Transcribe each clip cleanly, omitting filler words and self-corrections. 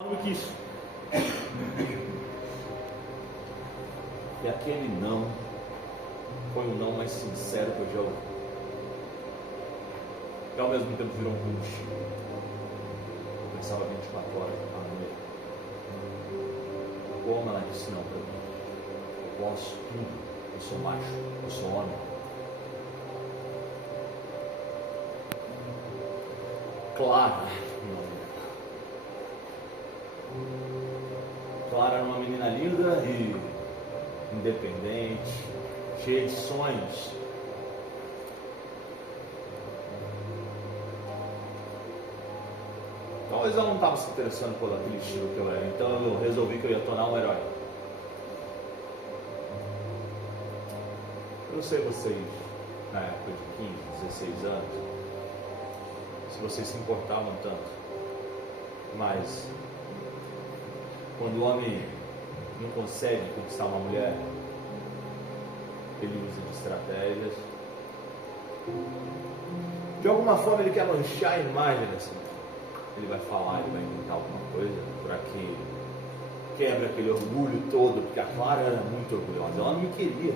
Não me quis. E aquele não foi o não mais sincero que eu já ouvi. E ao mesmo tempo virou um combustível. Eu pensava 24 horas na mulher. Como ela disse não para mim. Eu posso tudo. Eu sou macho. Eu sou homem. Clara. Clara era uma menina linda e independente, cheia de sonhos. Talvez ela não estava se interessando por aquele estilo que eu era, então eu resolvi que eu ia tornar um herói. Eu não sei vocês, na época de 15, 16 anos, se vocês se importavam tanto, mas quando o homem não consegue conquistar uma mulher, ele usa de estratégias. De alguma forma ele quer manchar a imagem dessa mulher. Ele vai falar, ele vai inventar alguma coisa para que quebre aquele orgulho todo, porque a Clara era muito orgulhosa, ela não me queria.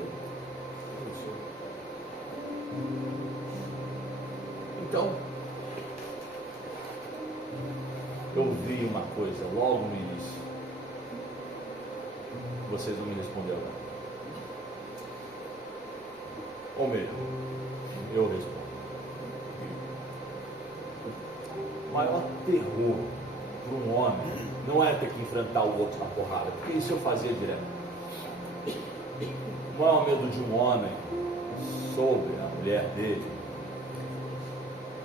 Então, eu vi uma coisa logo no início. Vocês não me responderam. Ou melhor, eu respondo. O maior terror para um homem não é ter que enfrentar o outro na porrada, porque isso eu fazia direto. O maior medo de um homem sobre a mulher dele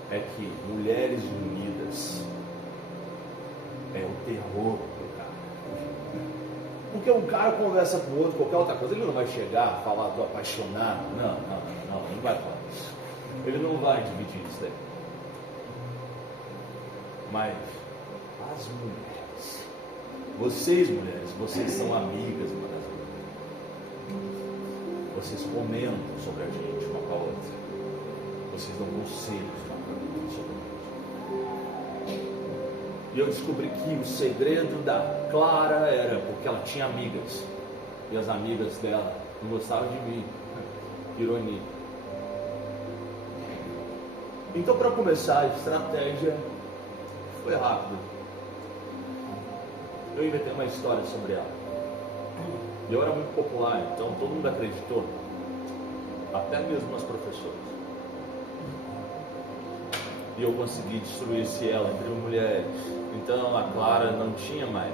é que mulheres unidas é o terror do cara. Porque um cara conversa com o outro, qualquer outra coisa, ele não vai chegar, falar do apaixonado. Não, ele não vai falar isso. Ele não vai dividir isso daí. Mas as mulheres, vocês mulheres, vocês são amigas uma das outras. Vocês comentam sobre a gente uma com a outra. Vocês dão conselhos uma para a outra sobre a gente. E eu descobri que o segredo da Clara era porque ela tinha amigas. E as amigas dela não gostavam de mim. Que ironia. Então, para começar, a estratégia foi rápida. Eu inventei uma história sobre ela. E eu era muito popular, então todo mundo acreditou. Até mesmo as professoras. E eu consegui destruir-se ela entre mulheres. Então a Clara não tinha mais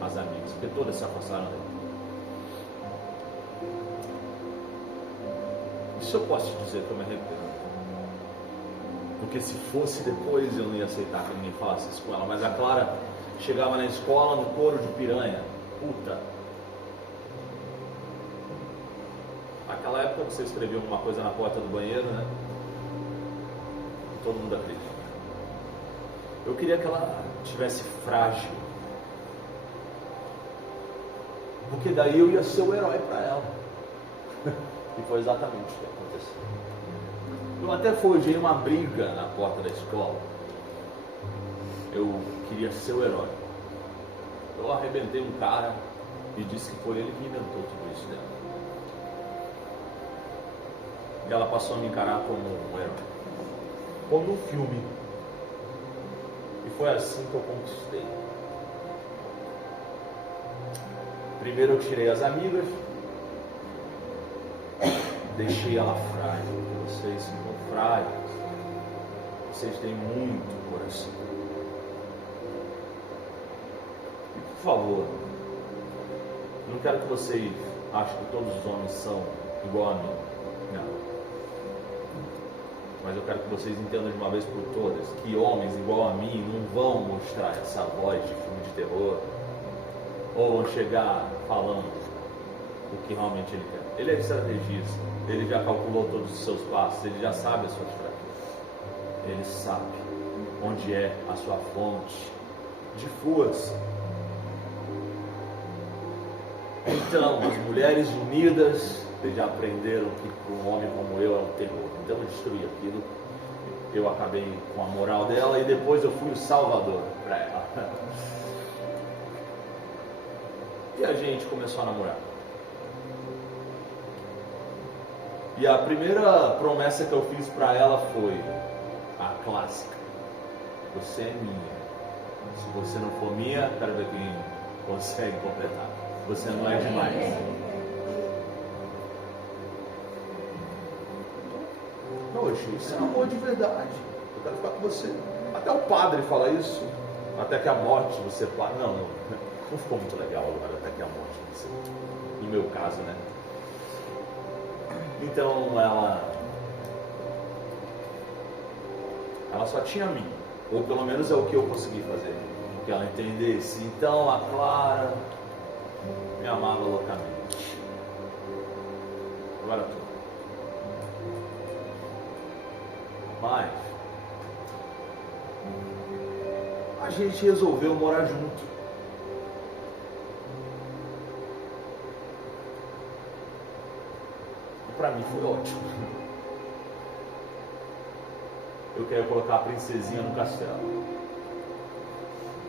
as amigas, porque todas se afastaram dela. Isso eu posso te dizer que eu me arrependo. Porque se fosse depois eu não ia aceitar que ninguém falasse isso com ela. Mas a Clara chegava na escola no couro de piranha. Puta. Naquela época você escrevia alguma coisa na porta do banheiro, né? E todo mundo acredita. Eu queria que ela tivesse frágil. Porque daí eu ia ser o herói para ela. E foi exatamente o que aconteceu. Eu até forjei uma briga na porta da escola. Eu queria ser o herói. Eu arrebentei um cara e disse que foi ele que inventou tudo isso dela. E ela passou a me encarar como um herói. Como um filme. E foi assim que eu conquistei. Primeiro eu tirei as amigas. Deixei ela frágil. Porque vocês são frágeis. Vocês têm muito coração. E por favor, não quero que vocês achem que todos os homens são igual a mim. Não. Mas eu quero que vocês entendam de uma vez por todas que homens igual a mim não vão mostrar essa voz de filme de terror ou vão chegar falando o que realmente ele quer. Ele é estrategista, ele já calculou todos os seus passos, ele já sabe as suas fraquezas, ele sabe onde é a sua fonte de força. Então, as mulheres unidas já aprenderam que para um homem como eu é um terror. Então eu destruí aquilo. Eu acabei com a moral dela e depois eu fui o salvador para ela. que a gente começou a namorar. E a primeira promessa que eu fiz para ela foi a clássica: você é minha. Se você não for minha, quero ver quem consegue completar. Você não é demais. Hoje, isso é amor de verdade. Eu quero ficar com você. Até o padre fala isso. Até que a morte você para. Não ficou muito legal agora, até que a morte você. No meu caso, né? Então ela só tinha a mim. Ou pelo menos é o que eu consegui fazer. Que ela entendesse. Então a Clara me amava loucamente. Agora tudo. Mas a gente resolveu morar junto. E pra mim foi ótimo. Eu queria colocar a princesinha no castelo.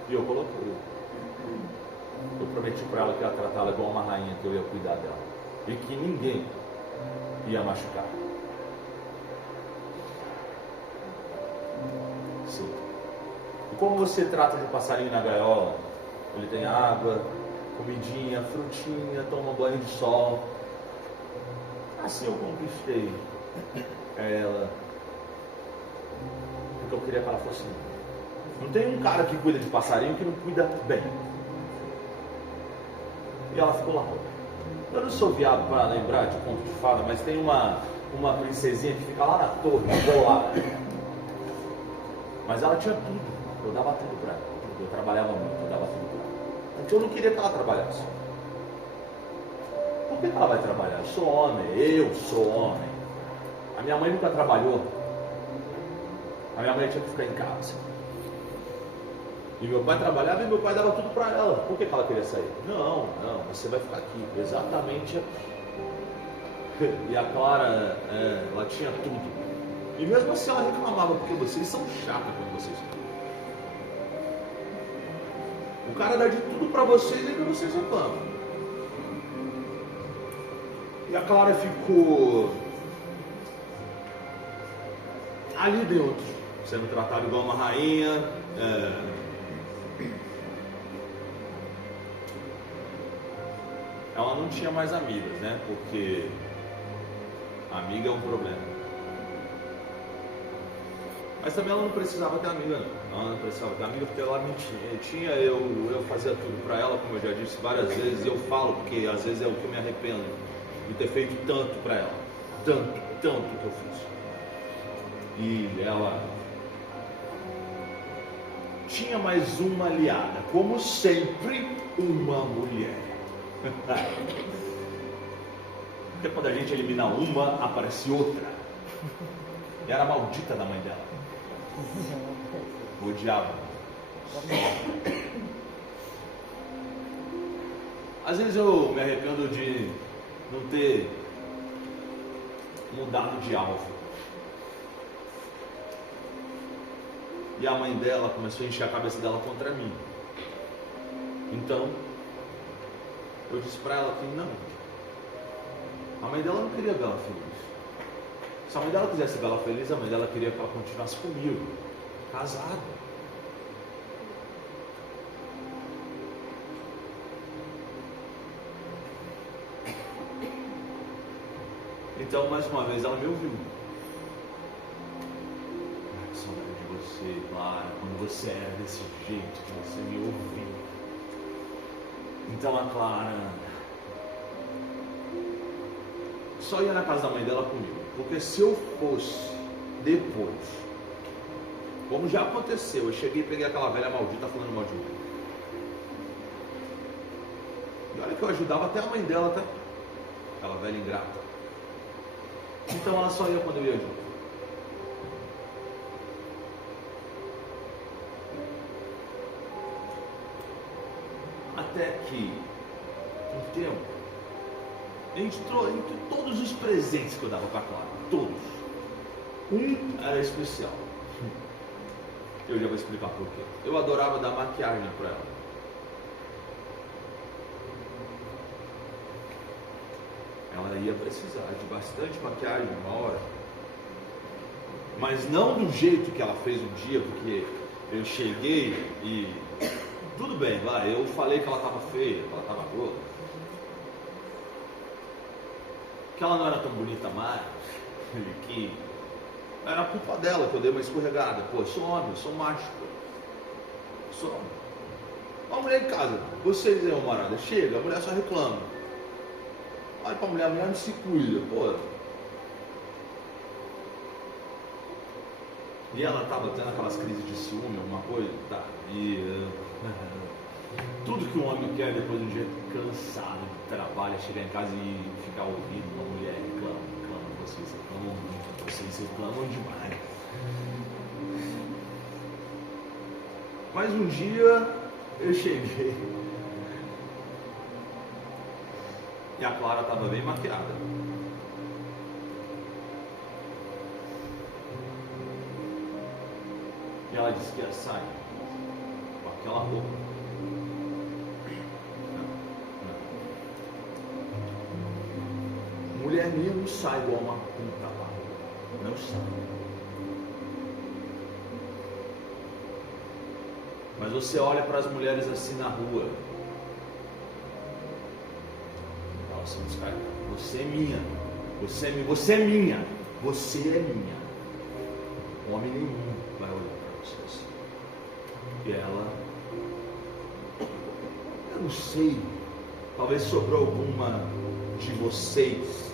E eu coloquei. Eu prometi pra ela que ia tratá-la igual uma rainha, que eu ia cuidar dela. E que ninguém ia machucar. Sim. E como você trata de um passarinho na gaiola? Ele tem água, comidinha, frutinha, toma banho de sol. Assim eu conquistei ela. Porque eu queria que ela fosse minha. Não tem um cara que cuida de passarinho que não cuida bem. E ela ficou lá. Eu não sou viado para lembrar de conto de fada, mas tem uma princesinha que fica lá na torre, bolada. Mas ela tinha tudo. Eu dava tudo para ela. Eu trabalhava muito, eu dava tudo para ela. Então eu não queria que ela trabalhasse. Por que ela vai trabalhar? Eu sou homem. A minha mãe nunca trabalhou. A minha mãe tinha que ficar em casa. E meu pai trabalhava e meu pai dava tudo para ela. Por que ela queria sair? Não, você vai ficar aqui. Exatamente aqui. E a Clara, ela tinha tudo. E mesmo assim ela reclamava, porque vocês são chatos quando vocês estão. O cara dá de tudo para vocês e ainda vocês reclamam. E a Clara ficou ali dentro, sendo tratada igual uma rainha. Ela não tinha mais amigas, né? Porque amiga é um problema. Mas também ela não precisava ter amiga, não. Ela não precisava ter amiga porque ela mentia. Eu fazia tudo pra ela, como eu já disse várias vezes. E eu falo porque às vezes é o que eu me arrependo de ter feito tanto pra ela. Tanto que eu fiz. E ela tinha mais uma aliada, como sempre, uma mulher. Porque quando a gente elimina uma, aparece outra. E era a maldita da mãe dela. Odiava. Às vezes eu me arrependo de não ter mudado de alvo. E a mãe dela começou a encher a cabeça dela contra mim. Então eu disse para ela que não. A mãe dela não queria ver ela feliz. Se a mãe dela quisesse ver ela feliz, a mãe dela queria que ela continuasse comigo, casado. Então, mais uma vez, ela me ouviu. Que saudade de você, Clara, quando você era desse jeito, que você me ouviu. Então a Clara só ia na casa da mãe dela comigo. Porque se eu fosse depois, como já aconteceu, eu cheguei e peguei aquela velha maldita falando mal de mim. E olha que eu ajudava até a mãe dela, tá? Aquela velha ingrata. Então ela só ia quando eu ia junto. Até que, um tempo, entrou entre todos os presentes que eu dava para Clara, todos. Um era especial. Eu já vou explicar por quê. Eu adorava dar maquiagem para ela. ia precisar de bastante maquiagem, uma hora. Mas não do jeito que ela fez um dia, porque eu cheguei e tudo bem, vai, eu falei que ela estava feia, que ela estava gorda, que ela não era tão bonita mais, que era culpa dela que eu dei uma escorregada. Pô, eu sou homem, eu sou macho, pô. Eu sou homem. Uma mulher em casa, vocês aí, morada, chega, a mulher só reclama. Olha pra mulher, a mulher não se cuida, pô. E ela estava tendo aquelas crises de ciúme, alguma coisa, tá? E tudo que um homem quer depois de um dia cansado de trabalho é chegar em casa e ficar ouvindo uma mulher reclama, vocês reclamam muito, vocês reclamam demais. Mas um dia eu cheguei e a Clara estava bem maquiada. E ela disse que ia sair com aquela roupa. Não. Mulher minha não sai igual uma puta lá. Não sai. Mas você olha para as mulheres assim na rua. Elas são descartadas. Você é minha. Você é minha. Você é minha. Você é minha. Homem nenhum vai olhar para você assim. E ela, eu não sei, talvez sobrou alguma de vocês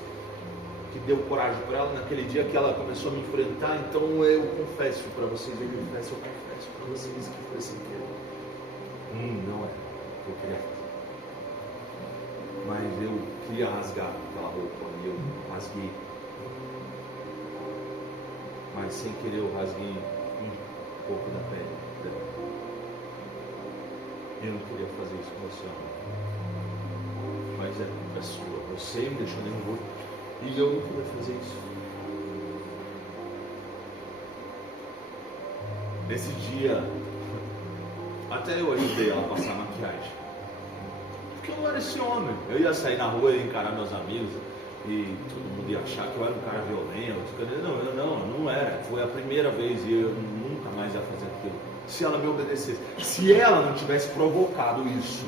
que deu coragem para ela naquele dia que ela começou a me enfrentar. Então eu confesso para vocês, eu confesso para vocês que foi sem querer. Não é o que eu queria fazer. Mas eu queria rasgar aquela roupa e eu rasguei. Mas sem querer eu rasguei um pouco da pele dela. Eu não queria fazer isso com você, mas é culpa sua. Você me deixou nervoso e eu não queria fazer isso. Nesse dia, até eu ajudei ela a passar maquiagem. Porque eu não era esse homem. Eu ia sair na rua e encarar meus amigos e todo mundo ia achar que eu era um cara violento. Não era. Foi a primeira vez e eu nunca mais ia fazer aquilo. Se ela me obedecesse, se ela não tivesse provocado isso,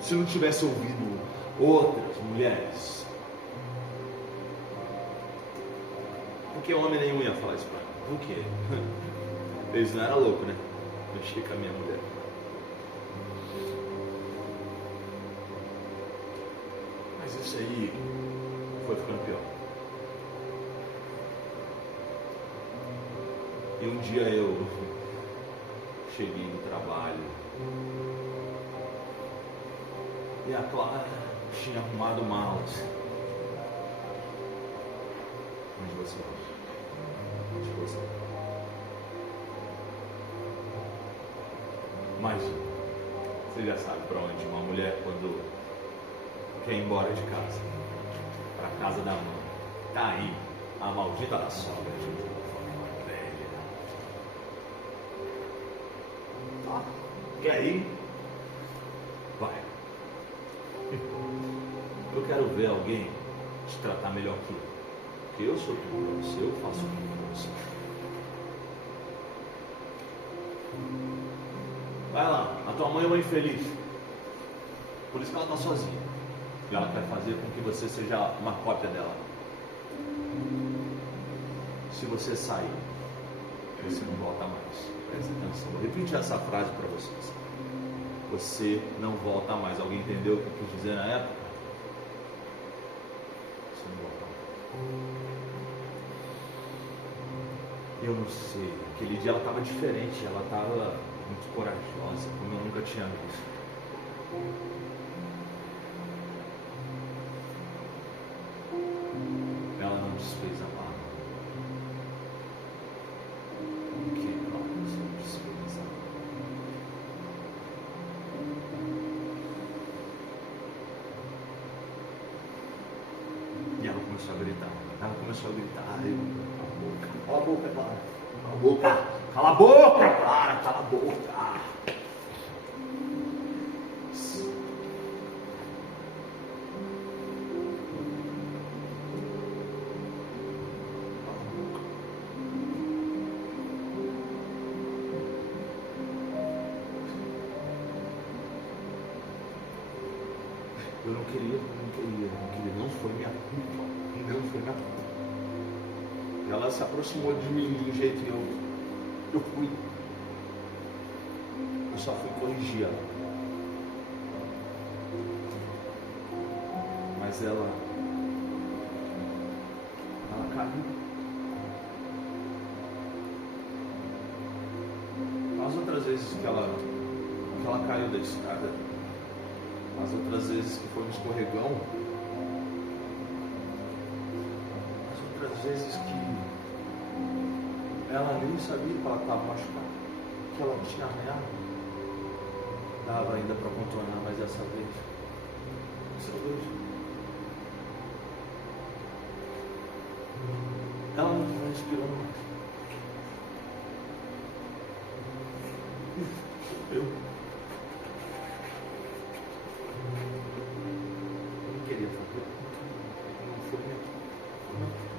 se não tivesse ouvido outras mulheres, porque homem nenhum ia falar isso pra mim. Por quê? Eles não eram loucos, né? Mexer com a minha mulher. Mas isso aí foi ficando pior. E um dia eu cheguei no trabalho e a Clara tinha arrumado malas. Onde você vai? Onde você vai? Mas você já sabe para onde uma mulher quando quer ir embora de casa, para a casa da mãe, tá aí a maldita da sogra, gente. Quer ir? Vai. Eu quero ver alguém te tratar melhor que eu. Porque eu sou tudo pra você, eu faço tudo pra você. Vai lá, a tua mãe é uma infeliz. Por isso que ela está sozinha. E ela quer fazer com que você seja uma cópia dela. Se você sair, você não volta mais. Presta atenção. Vou repetir essa frase para vocês. Você não volta mais. Alguém entendeu o que eu quis dizer na época? Você não volta mais. Eu não sei. Aquele dia ela estava diferente. Ela estava muito corajosa, como eu nunca tinha visto. Ela não desfez a barra. O que ela não desfez a barra? E ela começou a gritar. Cala a boca, Clara. Cala a boca. Cala a boca, Clara. Cala a boca. Eu não queria, não foi minha culpa, não foi minha culpa. E ela se aproximou de mim de um jeito que eu fui. Eu só fui corrigir ela. Mas ela caiu. As outras vezes que ela caiu da escada, as outras vezes que foi um escorregão, as outras vezes que ela nem sabia que ela estava machucada, que ela tinha arranhado, dava ainda para contornar, mas dessa vez, ela não estava respirando mais. Eu não queria fazer, não foi mesmo,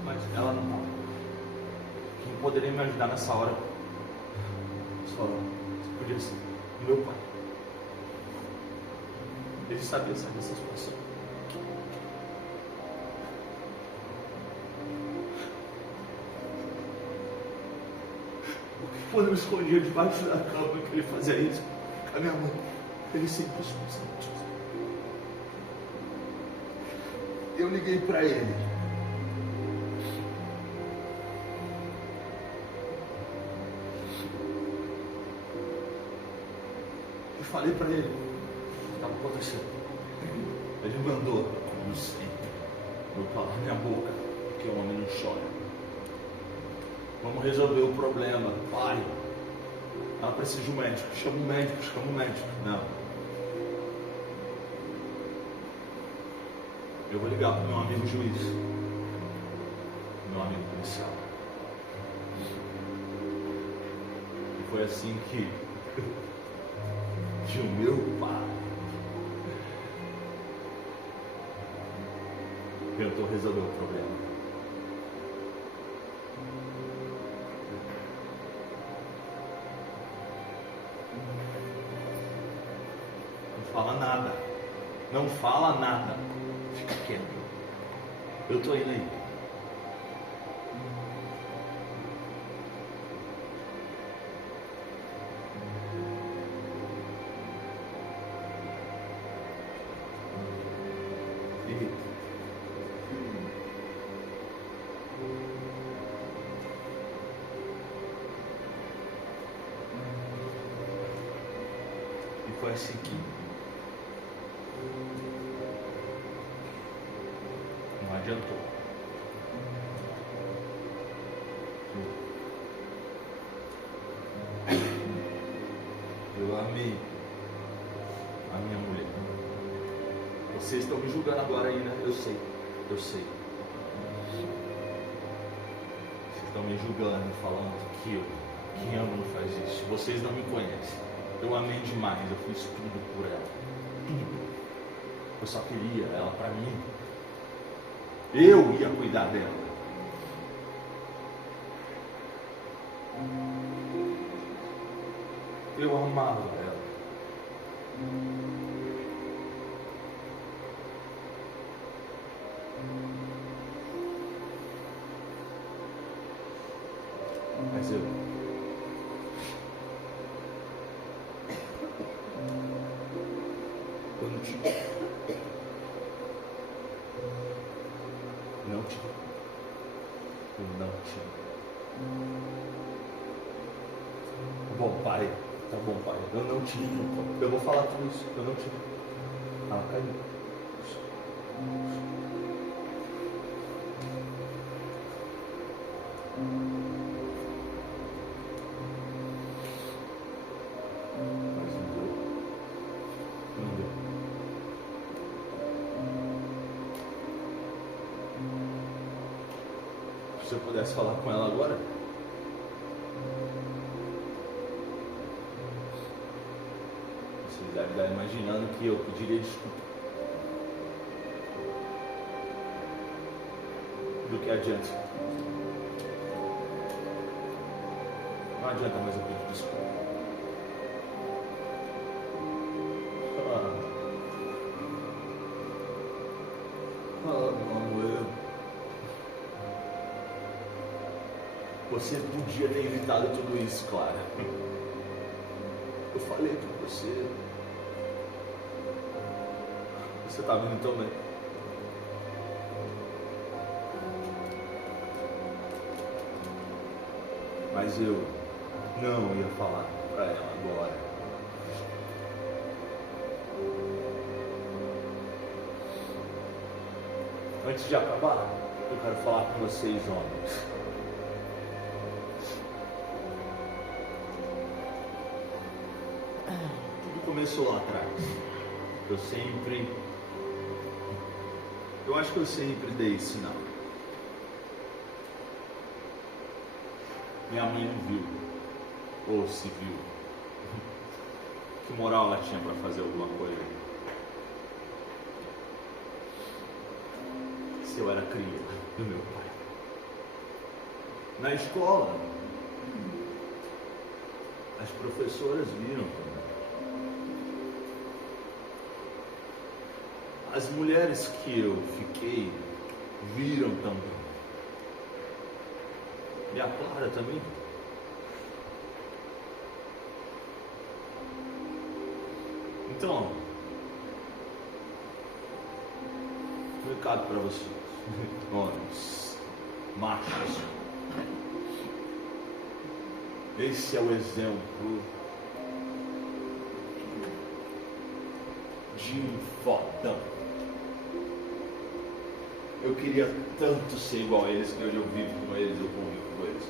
mas ela não estava. Quem poderia me ajudar nessa hora? Só podia ser meu pai. Ele sabia dessa situação. Quando eu me escondia debaixo da cama que ele fazia isso com a minha mãe, ele sempre escondia. Eu liguei para ele. E falei para ele o que estava acontecendo. Ele mandou, não sei, meu pau na minha boca, que o homem não chora. Vamos resolver o problema, pai. Ela precisa de um médico. Chama um médico. Não. Eu vou ligar para o meu amigo juiz, meu amigo policial. E foi assim que o meu pai tentou resolver o problema. Não fala nada, fica quieto. Eu estou indo aí. E foi assim que não adiantou. Eu amei a minha mulher. Vocês estão me julgando agora aí, né? Eu sei. Vocês estão me julgando, falando que quem ama não faz isso. Vocês não me conhecem. Eu amei demais, eu fiz tudo por ela. Tudo. Eu só queria ela pra mim. Eu ia cuidar dela. Eu amava ela. Mas eu não tive. Tá bom, pai. Eu não tive. Eu vou falar tudo isso. Eu não tive. Ela caiu. Mas não deu. Se eu pudesse falar com ela agora, vocês devem estar imaginando que eu pediria desculpa. Do que adianta? Não adianta mais eu pedir desculpa. Ah, meu amor. Você podia ter evitado tudo isso, Clara. Eu falei pra você. Você tá vindo tão bem. Mas eu não ia falar pra ela agora. Antes de acabar, eu quero falar com vocês, homens. Tudo começou lá atrás. Eu acho que eu sempre dei sinal. Minha mãe não viu, ou se viu. Que moral ela tinha para fazer alguma coisa? Se eu era cria do meu pai. Na escola, as professoras viram também. As mulheres que eu fiquei viram também. E a Clara também. Então, um recado para vocês, homens, machos. Esse é o exemplo de um fodão. Eu queria tanto ser igual a eles, que hoje eu vivo com eles, eu convivo com eles.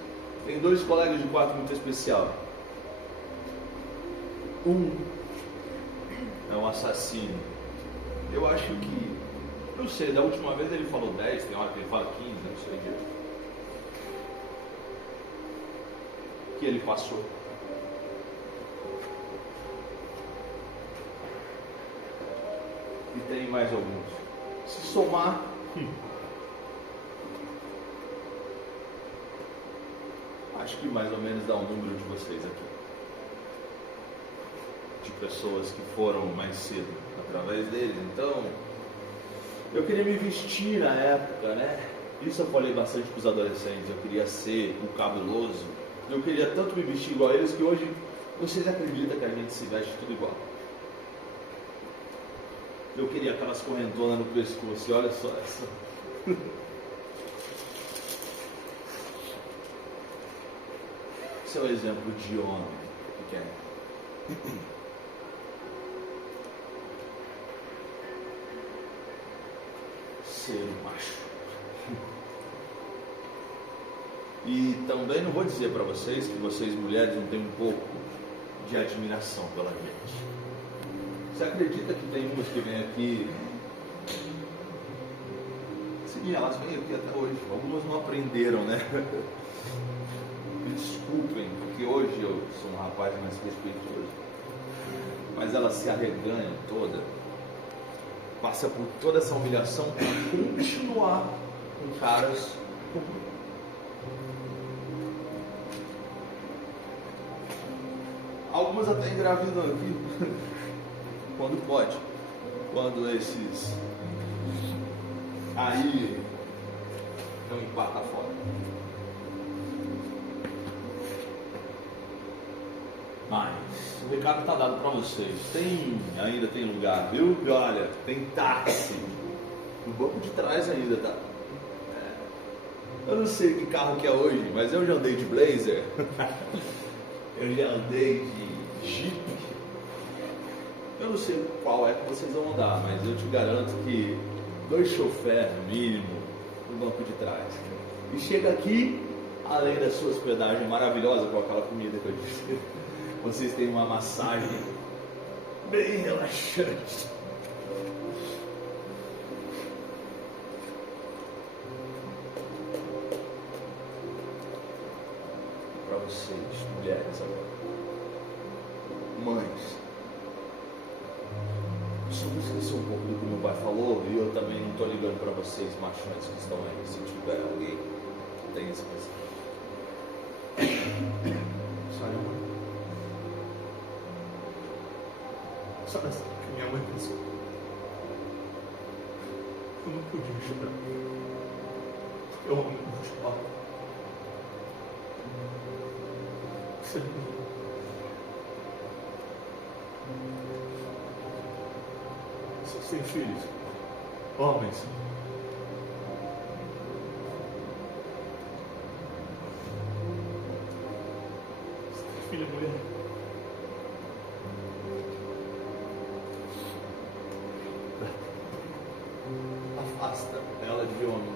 Tem 2 colegas de quarto muito especial. Um é um assassino. Eu acho que, não sei, da última vez ele falou 10, tem hora que ele fala 15, não sei direito. Que ele passou. E tem mais alguns. Se somar, acho que mais ou menos dá um número de vocês aqui. De pessoas que foram mais cedo através deles. Então, eu queria me vestir na época, né? Isso eu falei bastante para os adolescentes. Eu queria ser o cabuloso. Eu queria tanto me vestir igual a eles que hoje vocês acreditam que a gente se veste tudo igual. Eu queria aquelas correntonas no pescoço. E olha só essa. Esse é o exemplo de homem que quer. Ser um macho. E também não vou dizer para vocês que vocês mulheres não têm um pouco de admiração pela gente. Você acredita que tem umas que vêm aqui? Sim, elas vêm aqui até hoje. Algumas não aprenderam, né? Me desculpem, porque hoje eu sou um rapaz mais respeitoso. Mas elas se arreganham toda. Passa por toda essa humilhação para continuar com caras como... Algumas até engravidam aqui, quando pode, quando esses aí não empata fora. Mas o recado está dado para vocês. Ainda tem lugar, viu? E olha, tem táxi no banco de trás ainda, tá? Eu não sei que carro que é hoje, mas eu já andei de Blazer. Eu já andei de Jeep. Eu não sei qual é que vocês vão andar, mas eu te garanto que 2 choferes no mínimo no banco de trás. E chega aqui, além da sua hospedagem maravilhosa com aquela comida que eu disse, vocês têm uma massagem bem relaxante. Para vocês, mulheres agora. Mães. Só vou esquecer um pouco do que meu pai falou e eu também não estou ligando para vocês, machões que estão aí, se tiver alguém que tem esse pensamento. Sabe, mãe? Sabe o que minha mãe pensou? Eu não podia chorar. Eu amo muito pai. Senhor. Vocês têm filhos? Homens. Você tem filha, mulher? Afasta ela de homem.